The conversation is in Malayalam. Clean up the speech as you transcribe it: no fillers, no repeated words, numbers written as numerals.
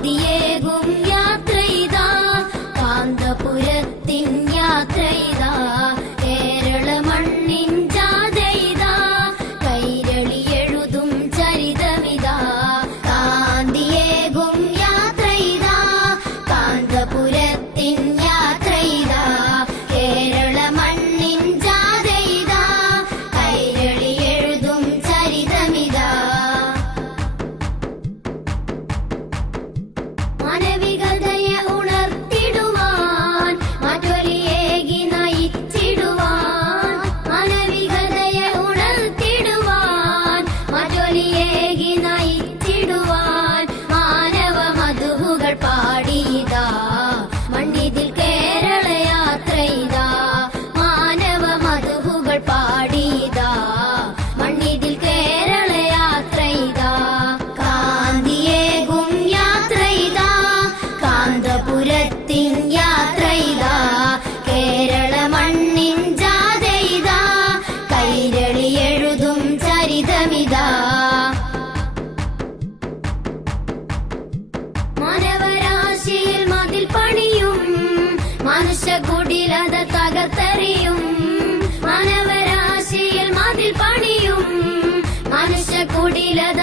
കാന്തിയേകും യാത്രയിതാ കാന്തപുരത്തിൻ യാത്രയിതാ കേരള മണ്ണിൻ ജാഥയിതാ കൈരളി എഴുതും ചരിതമിതാ കാന്തിയേകും യാത്രയിതാ കാന്തപുരത്തിൻ യാത്രയിതാ കേരള മണ്ണിൻ ജാഥയിതാ കൈരളി എഴുതും ചരിതമിതാ മാനവികതയെ ഉണർത്തിടുവാൻ മാറ്റൊലിയേകി നയിച്ചിടുവാൻ മാനവികതയെ ഉണർത്തിടുവാൻ മാറ്റൊലിയേകി നയിച്ചിടുവാൻ മാനവ മധുവുകൾ പാടിയതാ മണ്ണിതിൽ കേരള യാത്രയിതാ മാനവ മധുവുകൾ പാടിയതാ മണ്ണിതിൽ കേരള യാത്രയിതാ കാന്തിയേകും യാത്രയിതാ കാന്തപുരത്തിൻ യാത്രയിതാ കേരള മണ്ണിൻ ജാഥയിതാ കൈരളി എഴുതും ചരിതമിതാ മാനവരാശിയിൽ മതിൽ പണിയും മനുഷ്യകുടിലത തകർത്തെറിയും മാനവരാശിയിൽ മതിൽ പണിയും മനുഷ്യകുടിലത